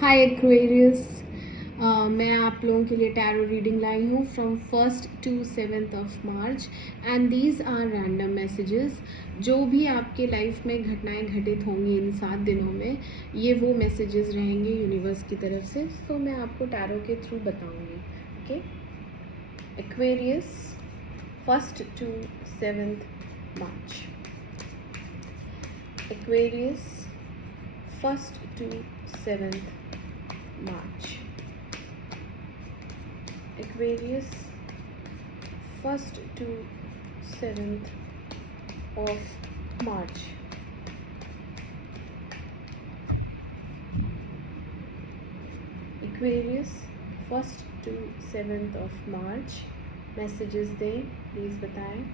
हाय Aquarius. मैं आप लोगों के लिए टैरो रीडिंग लाई हूँ from 1st to 7th of March and these are random messages. जो भी आपके लाइफ में घटनाएं घटित होंगी इन 7 दिनों में, ये वो मैसेजेस रहेंगे यूनिवर्स की तरफ से, तो मैं आपको टैरो के थ्रू बताऊंगी। Okay Aquarius, 1st to 7th March. Aquarius, 1st to 7th March. Aquarius, 1st to 7th of March. Aquarius, 1st to 7th of March. Messages दें, प्लीज़ बताएं।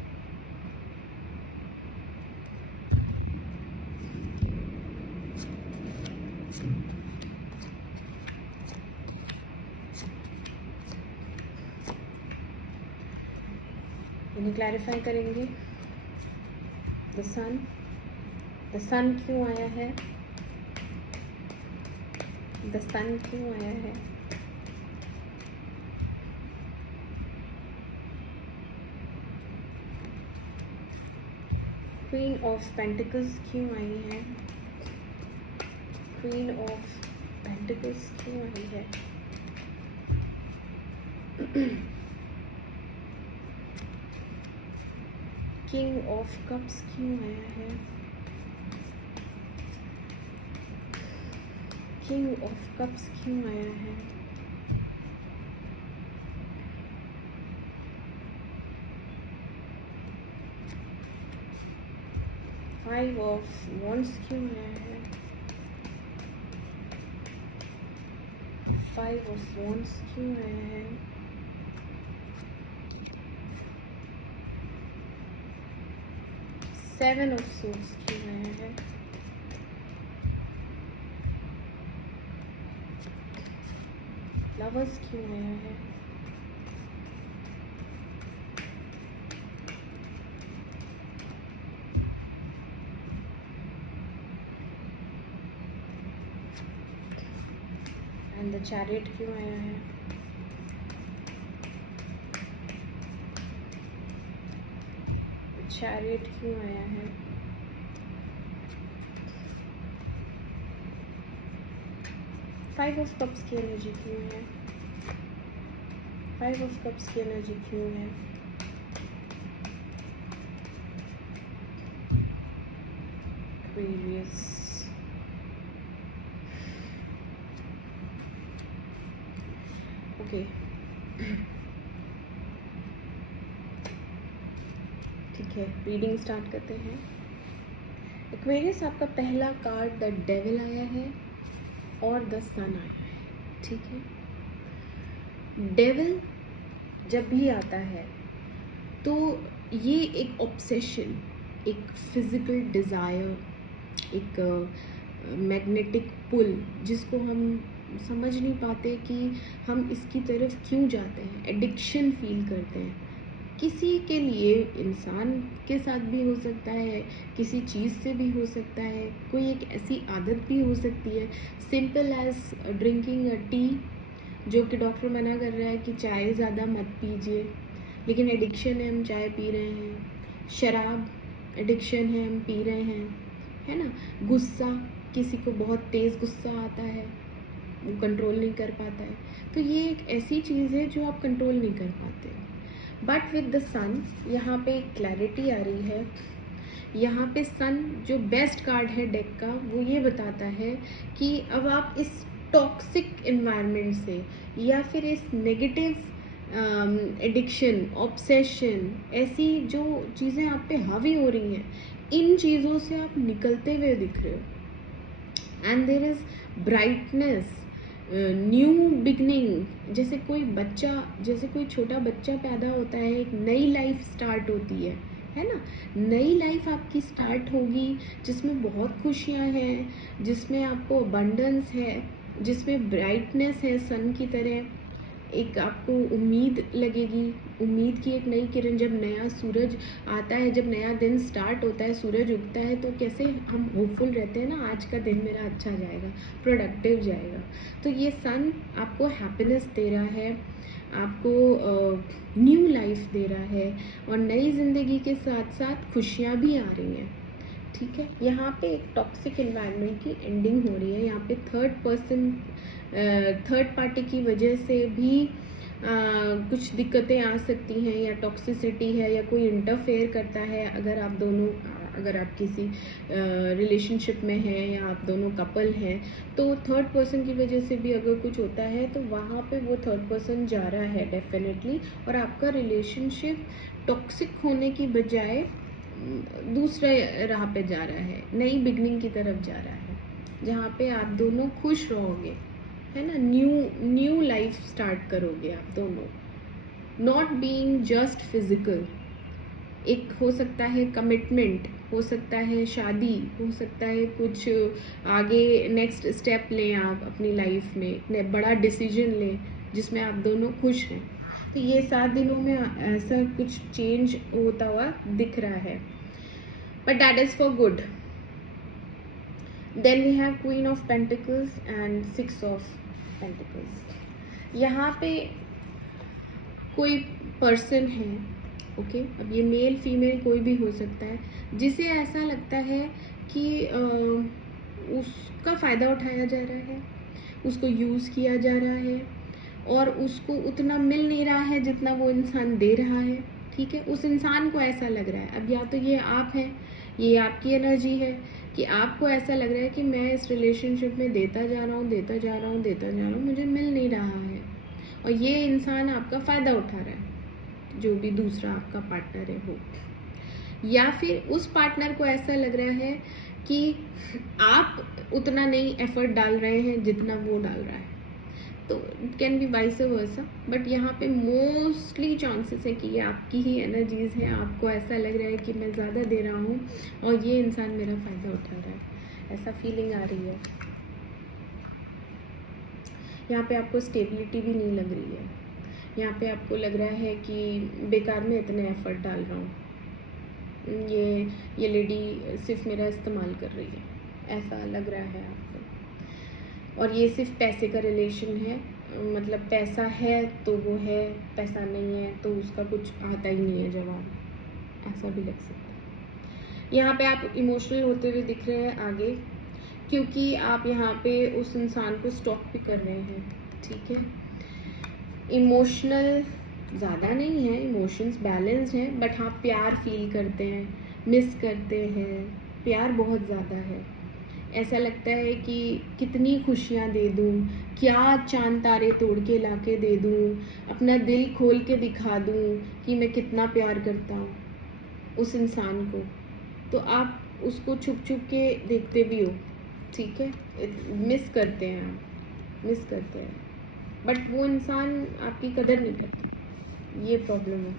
इन्हें क्लैरिफाई करेंगे। द सन क्यों आया है? द सन क्यों आया है? क्वीन ऑफ पेंटिकल्स क्यों आई है? क्वीन ऑफ पेंटिकल्स क्यों आई है? किंग ऑफ कप्स क्यों आया है? किंग ऑफ कप्स क्यों आया है? फाइव ऑफ वॉन्ड्स क्यों आया है? फाइव ऑफ वॉन्ड्स क्यों आया है? सेवन ऑफ सोर्ड्स क्यों आया है? लवर्स क्यों आया है? एंड द चैरियट क्यों आया है? चैरियट क्यों आया है? फाइव ऑफ कप्स की एनर्जी क्यों है? फाइव ऑफ कप्स की एनर्जी क्यों है? Aquarius. ओके ठीक है, रीडिंग स्टार्ट करते हैं। एक्वेरियस, आपका पहला कार्ड द डेविल आया है और द सन आया है। ठीक है, डेविल जब भी आता है तो ये एक ऑब्सेशन, एक फिजिकल डिज़ायर, एक मैग्नेटिक पुल, जिसको हम समझ नहीं पाते कि हम इसकी तरफ क्यों जाते हैं, एडिक्शन फील करते हैं। किसी के लिए इंसान के साथ भी हो सकता है, किसी चीज़ से भी हो सकता है, कोई एक ऐसी आदत भी हो सकती है, simple as drinking a tea, जो कि डॉक्टर मना कर रहा है कि चाय ज़्यादा मत पीजिए, लेकिन एडिक्शन है, हम चाय पी रहे हैं। शराब एडिक्शन है, हम पी रहे हैं, है ना। गुस्सा, किसी को बहुत तेज़ गुस्सा आता है, वो कंट्रोल नहीं कर पाता है, तो ये एक ऐसी चीज़ है जो आप कंट्रोल नहीं कर पाते। बट विद द सन, यहाँ पे क्लैरिटी आ रही है। यहाँ पे सन जो बेस्ट कार्ड है डेक का, वो ये बताता है कि अब आप इस टॉक्सिक एनवायरनमेंट से या फिर इस नेगेटिव एडिक्शन, ऑब्सेशन, ऐसी जो चीज़ें आप पे हावी हो रही हैं, इन चीज़ों से आप निकलते हुए दिख रहे हो। And there is brightness, new beginning. जैसे कोई छोटा बच्चा पैदा होता है, एक नई लाइफ स्टार्ट होती है ना। नई लाइफ आपकी स्टार्ट होगी जिसमें बहुत खुशियां हैं, जिसमें आपको अबंडेंस है, जिसमें ब्राइटनेस है सन की तरह। एक आपको उम्मीद लगेगी, उम्मीद की एक नई किरण। जब नया सूरज आता है, जब नया दिन स्टार्ट होता है, सूरज उगता है, तो कैसे हम होपफुल रहते हैं ना, आज का दिन मेरा अच्छा जाएगा, प्रोडक्टिव जाएगा। तो ये सन आपको हैप्पीनेस दे रहा है, आपको न्यू लाइफ दे रहा है, और नई ज़िंदगी के साथ साथ खुशियाँ भी आ रही हैं। ठीक है, यहाँ पे एक टॉक्सिक एनवायरनमेंट की एंडिंग हो रही है। यहाँ पे थर्ड पार्टी की वजह से भी कुछ दिक्कतें आ सकती हैं, या टॉक्सिसिटी है, या कोई इंटरफेयर करता है। अगर आप किसी रिलेशनशिप में हैं, या आप दोनों कपल हैं, तो थर्ड पर्सन की वजह से भी अगर कुछ होता है, तो वहाँ पे वो थर्ड पर्सन जा रहा है डेफिनेटली, और आपका रिलेशनशिप टॉक्सिक होने की बजाय दूसरे राह पे जा रहा है, नई बिगनिंग की तरफ जा रहा है, जहाँ पे आप दोनों खुश रहोगे, है ना। न्यू लाइफ स्टार्ट करोगे आप दोनों, नॉट बीइंग जस्ट फिजिकल। एक हो सकता है कमिटमेंट, हो सकता है शादी, हो सकता है कुछ आगे नेक्स्ट स्टेप लें आप अपनी लाइफ में, बड़ा डिसीजन लें जिसमें आप दोनों खुश हैं। तो ये 7 दिनों में ऐसा कुछ चेंज होता हुआ दिख रहा है, but that is for good. Then we have queen of pentacles and 6 of pentacles. यहाँ पे कोई पर्सन है, ओके, अब ये मेल फीमेल कोई भी हो सकता है, जिसे ऐसा लगता है कि उसका फ़ायदा उठाया जा रहा है, उसको यूज़ किया जा रहा है, और उसको उतना मिल नहीं रहा है जितना वो इंसान दे रहा है। ठीक है, उस इंसान को ऐसा लग रहा है, अब या तो ये आप हैं, ये आपकी एनर्जी है, कि आपको ऐसा लग रहा है कि मैं इस रिलेशनशिप में देता जा रहा हूँ, मुझे मिल नहीं रहा है, और ये इंसान आपका फ़ायदा उठा रहा है, जो भी दूसरा आपका पार्टनर है वो। या फिर उस पार्टनर को ऐसा लग रहा है कि आप उतना नहीं एफर्ट डाल रहे हैं जितना वो डाल रहा है। तो it can be vice versa, but यहाँ पे मोस्टली चांसेस है कि ये आपकी ही एनर्जीज हैं। आपको ऐसा लग रहा है कि मैं ज़्यादा दे रहा हूँ और ये इंसान मेरा फ़ायदा उठा रहा है, ऐसा फीलिंग आ रही है। यहाँ पे आपको स्टेबिलिटी भी नहीं लग रही है, यहाँ पे आपको लग रहा है कि बेकार में इतने एफर्ट डाल रहा हूँ, ये लेडी सिर्फ मेरा इस्तेमाल कर रही है, ऐसा लग रहा है आपको। और ये सिर्फ पैसे का रिलेशन है, मतलब पैसा है तो वो है, पैसा नहीं है तो उसका कुछ आता ही नहीं है जवाब, ऐसा भी लग सकता है। यहाँ पे आप इमोशनल होते हुए दिख रहे हैं आगे, क्योंकि आप यहाँ पे उस इंसान को स्टॉक भी कर रहे हैं। ठीक है, इमोशनल ज़्यादा नहीं है, इमोशंस बैलेंस्ड हैं, बट हाँ प्यार फील करते हैं, मिस करते हैं, प्यार बहुत ज़्यादा है। ऐसा लगता है कि कितनी खुशियाँ दे दूँ, क्या चांद तारे तोड़ के ला के दे दूँ, अपना दिल खोल के दिखा दूँ कि मैं कितना प्यार करता हूँ उस इंसान को। तो आप उसको छुप छुप के देखते भी हो, ठीक है, मिस करते हैं, आप मिस करते हैं, बट वो इंसान आपकी कदर नहीं करता, ये प्रॉब्लम है।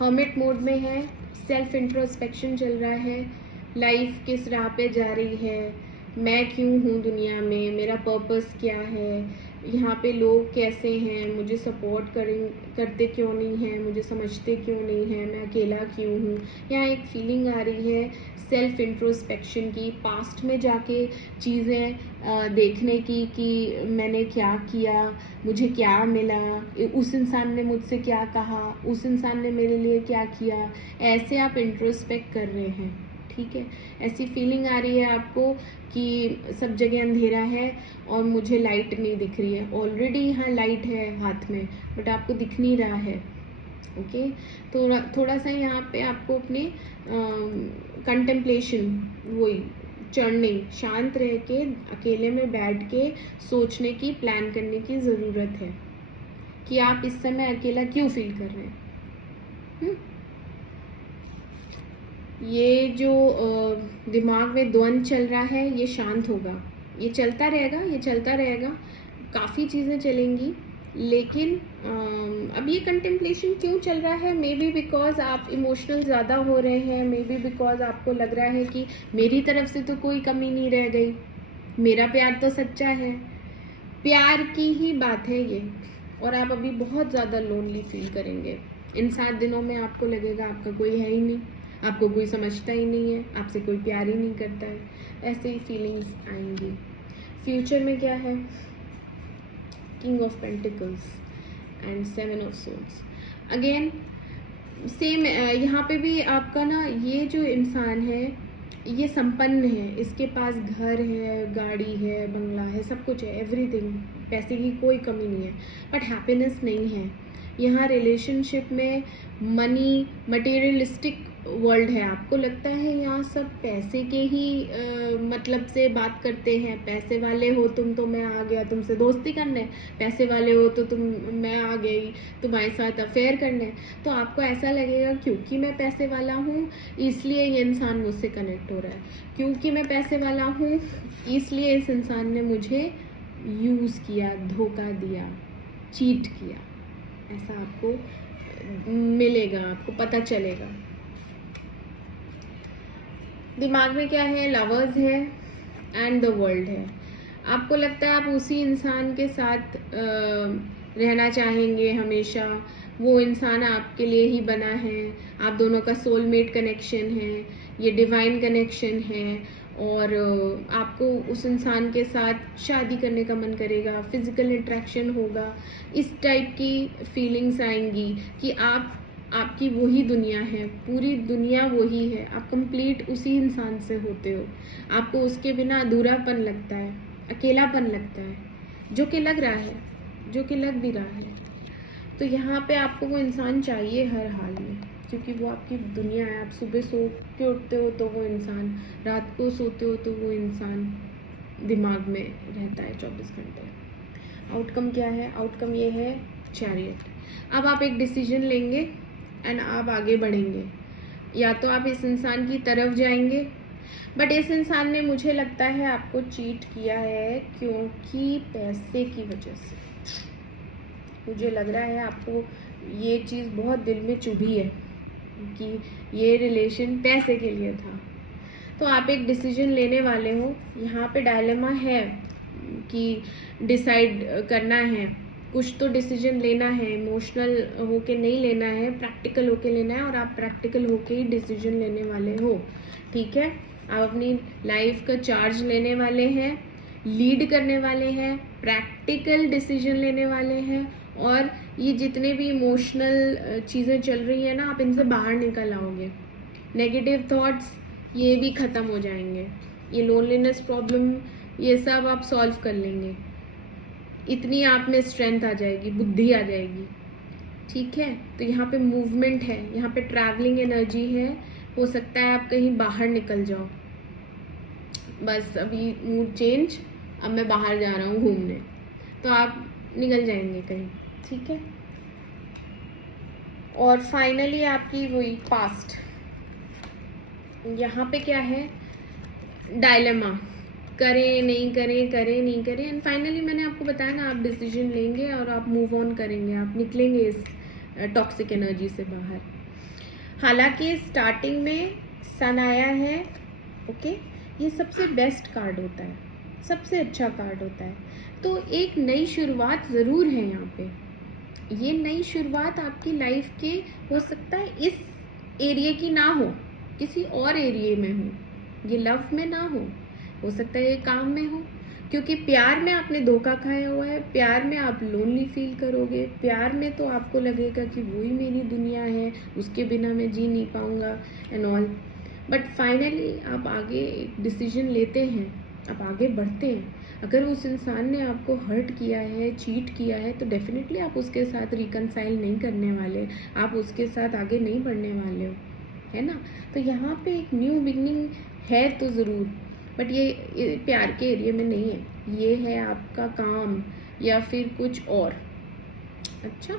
हर्मिट मोड में है, सेल्फ इंट्रोस्पेक्शन चल रहा है, लाइफ किस राह पे जा रही है, मैं क्यों हूँ दुनिया में, मेरा पर्पस क्या है, यहाँ पे लोग कैसे हैं, मुझे सपोर्ट करते क्यों नहीं हैं, मुझे समझते क्यों नहीं हैं, मैं अकेला क्यों हूँ। यहाँ एक फीलिंग आ रही है सेल्फ इंट्रोस्पेक्शन की, पास्ट में जाके चीज़ें देखने की कि मैंने क्या किया, मुझे क्या मिला, उस इंसान ने मुझसे क्या कहा, उस इंसान ने मेरे लिए क्या किया, ऐसे आप इंट्रोस्पेक्ट कर रहे हैं। ठीक है, ऐसी फीलिंग आ रही है आपको कि सब जगह अंधेरा है और मुझे लाइट नहीं दिख रही है। ऑलरेडी यहाँ लाइट है हाथ में, बट आपको दिख नहीं रहा है। ओके, तो थोड़ा सा यहाँ पे आपको अपने कंटेम्पलेशन, वही चर्निंग, शांत रह के अकेले में बैठ के सोचने की, प्लान करने की ज़रूरत है कि आप इस समय अकेला क्यों फील कर रहे हैं। ये जो दिमाग में द्वंद चल रहा है ये शांत होगा, ये चलता रहेगा, काफ़ी चीज़ें चलेंगी, लेकिन अब ये कंटेम्पलेशन क्यों चल रहा है? मे बी बिकॉज आप इमोशनल ज़्यादा हो रहे हैं, मे बी बिकॉज आपको लग रहा है कि मेरी तरफ से तो कोई कमी नहीं रह गई, मेरा प्यार तो सच्चा है, प्यार की ही बात है ये। और आप अभी बहुत ज़्यादा लोनली फील करेंगे। इन 7 दिनों में आपको लगेगा आपका कोई है ही नहीं, आपको कोई समझता ही नहीं है, आपसे कोई प्यार ही नहीं करता है, ऐसे ही फीलिंग्स आएंगी। फ्यूचर में क्या है, king of pentacles and 7 of swords. Again same यहाँ पे भी आपका ना, ये जो इंसान है ये संपन्न है, इसके पास घर है, गाड़ी है, बंगला है, सब कुछ है, एवरीथिंग, पैसे की कोई कमी नहीं है, बट हैप्पीनेस नहीं है। यहाँ रिलेशनशिप में मनी, मटेरियलिस्टिक वर्ल्ड है। आपको लगता है यहाँ सब पैसे के ही मतलब से बात करते हैं। पैसे वाले हो तुम तो मैं आ गया तुमसे दोस्ती करने, पैसे वाले हो तो मैं आ गई तुम्हारे साथ अफेयर करने। तो आपको ऐसा लगेगा क्योंकि मैं पैसे वाला हूँ इसलिए ये इंसान मुझसे कनेक्ट हो रहा है, क्योंकि मैं पैसे वाला हूँ इसलिए इस इंसान ने मुझे यूज़ किया, धोखा दिया, चीट किया। ऐसा आपको मिलेगा, आपको पता चलेगा। दिमाग में क्या है, लवर्स है एंड द वर्ल्ड है। आपको लगता है आप उसी इंसान के साथ रहना चाहेंगे हमेशा, वो इंसान आपके लिए ही बना है, आप दोनों का सोलमेट कनेक्शन है, ये डिवाइन कनेक्शन है, और आपको उस इंसान के साथ शादी करने का मन करेगा, फिजिकल इंट्रैक्शन होगा, इस टाइप की फीलिंग्स आएंगी कि आपकी वही दुनिया है, पूरी दुनिया वही है, आप कंप्लीट उसी इंसान से होते हो। आपको उसके बिना अधूरापन लगता है, अकेलापन लगता है, जो कि लग रहा है, जो कि लग भी रहा है। तो यहाँ पे आपको वो इंसान चाहिए हर हाल में, क्योंकि वो आपकी दुनिया है। आप सुबह सो के उठते हो तो वो इंसान, रात को सोते हो तो वो इंसान दिमाग में रहता है 24 घंटे। आउटकम क्या है, आउटकम ये है चैरियट। अब आप एक डिसीजन लेंगे एंड आप आगे बढ़ेंगे, या तो आप इस इंसान की तरफ जाएंगे, बट इस इंसान ने मुझे लगता है आपको चीट किया है, क्योंकि पैसे की वजह से। मुझे लग रहा है आपको ये चीज़ बहुत दिल में चुभी है कि ये रिलेशन पैसे के लिए था। तो आप एक डिसीजन लेने वाले हो। यहाँ पे डायलेमा है कि डिसाइड करना है, कुछ तो डिसीजन लेना है, इमोशनल होके नहीं लेना है, प्रैक्टिकल होके लेना है, और आप प्रैक्टिकल होके ही डिसीजन लेने वाले हो। ठीक है, आप अपनी लाइफ का चार्ज लेने वाले हैं, लीड करने वाले हैं, प्रैक्टिकल डिसीजन लेने वाले हैं, और ये जितने भी इमोशनल चीज़ें चल रही है ना, आप इनसे बाहर निकल आओगे। नेगेटिव थॉट्स ये भी ख़त्म हो जाएंगे, ये लोनलीनेस प्रॉब्लम ये सब आप सॉल्व कर लेंगे। इतनी आप में स्ट्रेंथ आ जाएगी, बुद्धि आ जाएगी। ठीक है, तो यहाँ पे मूवमेंट है, यहाँ पे ट्रैवलिंग एनर्जी है। हो सकता है आप कहीं बाहर निकल जाओ, बस अभी मूड चेंज, अब मैं बाहर जा रहा हूँ घूमने, तो आप निकल जाएंगे कहीं। ठीक है, और फाइनली आपकी वही पास्ट, यहाँ पे क्या है, डायलेमा, करें नहीं करें, करें नहीं करें, एंड फाइनली मैंने आपको बताया ना, आप डिसीजन लेंगे और आप मूव ऑन करेंगे, आप निकलेंगे इस टॉक्सिक एनर्जी से बाहर। हालांकि स्टार्टिंग में सन आया है, ओके, ये सबसे बेस्ट कार्ड होता है, सबसे अच्छा कार्ड होता है। तो एक नई शुरुआत ज़रूर है यहाँ पे। ये नई शुरुआत आपकी लाइफ के हो सकता है इस एरिया की ना हो, किसी और एरिया में हो, ये लव में ना हो सकता है ये काम में हो, क्योंकि प्यार में आपने धोखा खाया हुआ है, प्यार में आप लोनली फील करोगे, प्यार में तो आपको लगेगा कि वही मेरी दुनिया है, उसके बिना मैं जी नहीं पाऊँगा एंड ऑल। बट फाइनली आप आगे एक डिसीजन लेते हैं, आप आगे बढ़ते हैं। अगर उस इंसान ने आपको हर्ट किया है, चीट किया है, तो डेफिनेटली आप उसके साथ रिकनसाइल नहीं करने वाले, आप उसके साथ आगे नहीं बढ़ने वाले हो, है ना। तो यहाँ पे एक न्यू बिगनिंग है तो ज़रूर, बट ये प्यार के एरिया में नहीं है, ये है आपका काम या फिर कुछ और। अच्छा,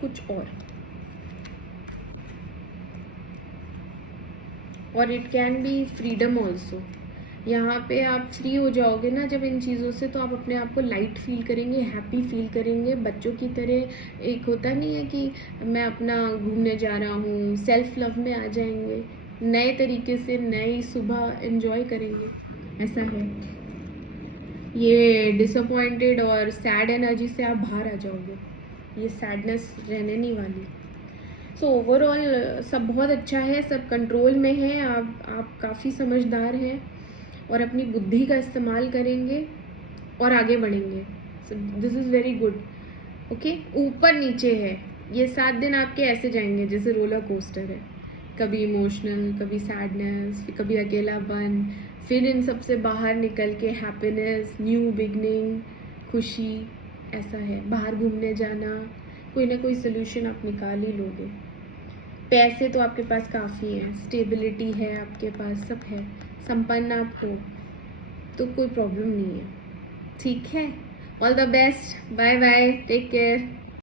कुछ और it can be freedom also. यहाँ पे आप फ्री हो जाओगे ना जब इन चीज़ों से, तो आप अपने आप को लाइट फील करेंगे, हैप्पी फील करेंगे, बच्चों की तरह। एक होता नहीं है कि मैं अपना घूमने जा रहा हूँ, सेल्फ लव में आ जाएंगे, नए तरीके से नई सुबह एंजॉय करेंगे, ऐसा है। ये डिसअपॉइंटेड और सैड एनर्जी से आप बाहर आ जाओगे, ये सैडनेस रहने नहीं वाली। सो ओवरऑल सब बहुत अच्छा है, सब कंट्रोल में है, आप काफ़ी समझदार हैं और अपनी बुद्धि का इस्तेमाल करेंगे और आगे बढ़ेंगे। So this is very good. Okay, ऊपर नीचे है, ये 7 दिन आपके ऐसे जाएंगे जैसे रोलर कोस्टर है, कभी इमोशनल, कभी सैडनेस, कभी अकेलापन, फिर इन सब से बाहर निकल के हैप्पीनेस, न्यू बिगनिंग, खुशी, ऐसा है। बाहर घूमने जाना, कोई ना कोई सोल्यूशन आप निकाल ही लोगे। पैसे तो आपके पास काफ़ी हैं, स्टेबिलिटी है आपके पास, सब है, संपन्न आप हो, तो कोई प्रॉब्लम नहीं है। ठीक है, all the best, bye bye, take care.